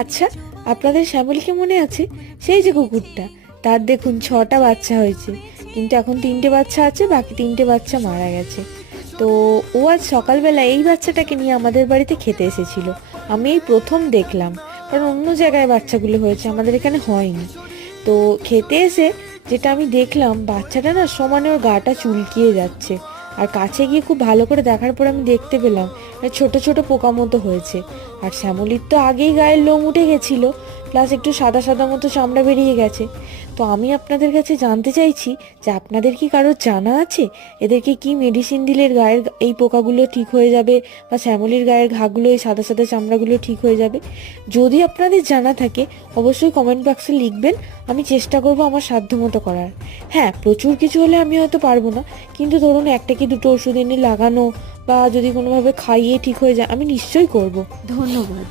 আচ্ছা, আপনাদের শ্যামলীকে মনে আছে? সেই যে কুকুরটা, তার দেখুন 6টা বাচ্চা হয়েছে, কিন্তু এখন 3টে বাচ্চা আছে, বাকি 3টে বাচ্চা মারা গেছে। তো ও আজ সকালবেলা এই বাচ্চাটাকে নিয়ে আমাদের বাড়িতে খেতে এসেছিল। আমি এই প্রথম দেখলাম, কারণ অন্য জায়গায় বাচ্চাগুলো হয়েছে, আমাদের এখানে হয়নি। তো খেতে এসে যেটা আমি দেখলাম, বাচ্চাটা না সমানে ওর গাটা চুলকিয়ে যাচ্ছে। আর কাছে গিয়ে খুব ভালো করে দেখার পর আমি দেখতে পেলাম ছোট ছোট পোকা মতো হয়েছে। আর শ্যামলীর তো আগেই গায়ের লোম উঠে গেছিলো, প্লাস একটু সাদা সাদা মতো চামড়া বেরিয়ে গেছে। তো আমি আপনাদের কাছে জানতে চাইছি যে আপনাদের কি কারোর জানা আছে এদেরকে কি মেডিসিন দিলে এর গায়ের এই পোকাগুলো ঠিক হয়ে যাবে, বা শ্যামলীর গায়ের ঘাগুলো, এই সাদা সাদা চামড়াগুলো ঠিক হয়ে যাবে? যদি আপনাদের জানা থাকে অবশ্যই কমেন্ট বক্সে লিখবেন, আমি চেষ্টা করব আমার সাধ্যমতো করার। হ্যাঁ, প্রচুর কিছু হলে আমি হয়তো পারবো না, কিন্তু ধরুন 1টা কি 2টো ওষুধ এনে লাগানো, বা যদি কোনোভাবে খাইয়ে ঠিক হয়ে যায়, আমি নিশ্চয়ই করব। ধন্যবাদ।